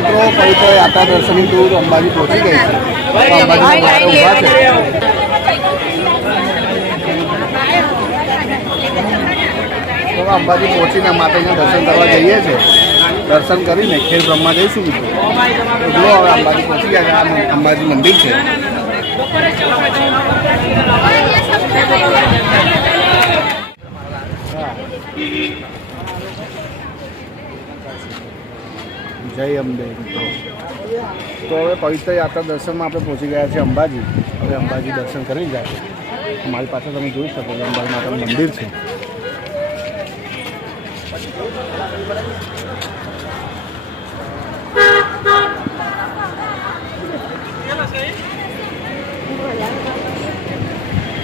મિત્રો પવિત્ર યાત્રા દર્શનની ટૂર અંબાજી પહોંચી ગઈ છે. તો અંબાજીના બહાર ઊભા છે. તો અંબાજી પહોંચીને માતાજીના દર્શન કરવા જઈએ છીએ. દર્શન કરીને ખેડ બ્રહ્મા જઈશું મિત્રો. તો જો હવે અંબાજી પહોંચી ગયા છે. આ અંબાજી મંદિર છે. જય અંબે મિત્રો. તો હવે પવિત્ર યાત્રા દર્શનમાં આપણે પહોંચી ગયા છીએ અંબાજી. હવે અંબાજી દર્શન કરી જાય. અમારી પાસે તમે જોઈ શકો છો અંબાજી માતાનું મંદિર છે.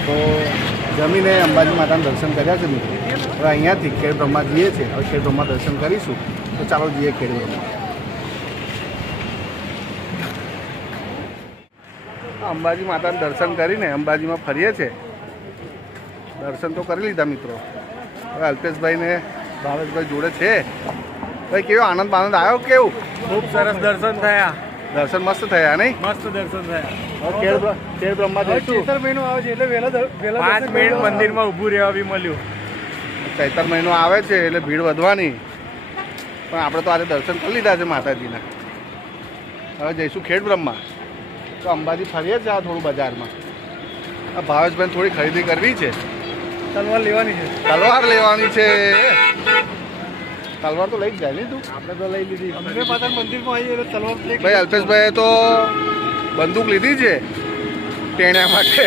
તો જમીને અંબાજી માતાના દર્શન કર્યા છે મિત્રો. હવે અહીંયાથી ખેડ બ્રહ્મા જઈએ છીએ. હવે ખેડ બ્રહ્મા દર્શન કરીશું. તો ચાલો જઈએ ખેડ બ્રહ્મા. અંબાજી માતાના દર્શન કરીને અંબાજીમાં ફરીએ છીએ. દર્શન તો કરી લીધા મિત્રો. હવે અલ્પેશભાઈ ને ભાવેશભાઈ જોડે છે. ભાઈ કેવો આનંદ આવ્યો? કેવું? ખૂબ સરસ દર્શન થયા. દર્શન મસ્ત થયા નહીં? મસ્ત દર્શન થયા. ખેડ બ્રહ્મા જઈશું. ચૈતર મહિનો આવે છે એટલે વહેલા 5 મિનિટ મંદિરમાં ઊભું રહેવા બી મળ્યું. ચૈતર મહિનો આવે છે એટલે ભીડ વધવાની. પણ આપણે તો આજે દર્શન કરી લીધા છે માતાજીના. હવે જઈશું ખેડ બ્રહ્મા. તો અંબાજી ફરીએ છીએ આ થોડું બજારમાં. આ ભાવેશભાઈ થોડી ખરીદી કરવી છે. તલવાર લેવાની છે. તલવાર લેવાની છે. તલવાર તો લઈ જ જાય નહીં તું? આપણે તો લઈ લીધી. અમે પાછા મંદિરમાં આવીએ એટલે તલવાર લઈ. ભાઈ અલ્પેશભાઈએ તો બંદૂક લીધી છે ટેણ્યા માટે.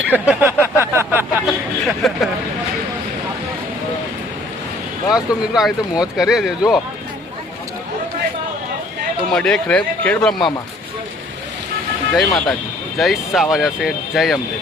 બસ તો મિત્રો આવી તો મોજ કરીએ છીએ. જો તો મળીએ ખેડ બ્રહ્મામાં. જય માતાજી, જય સાવરિયા શેઠ, જય અંબે.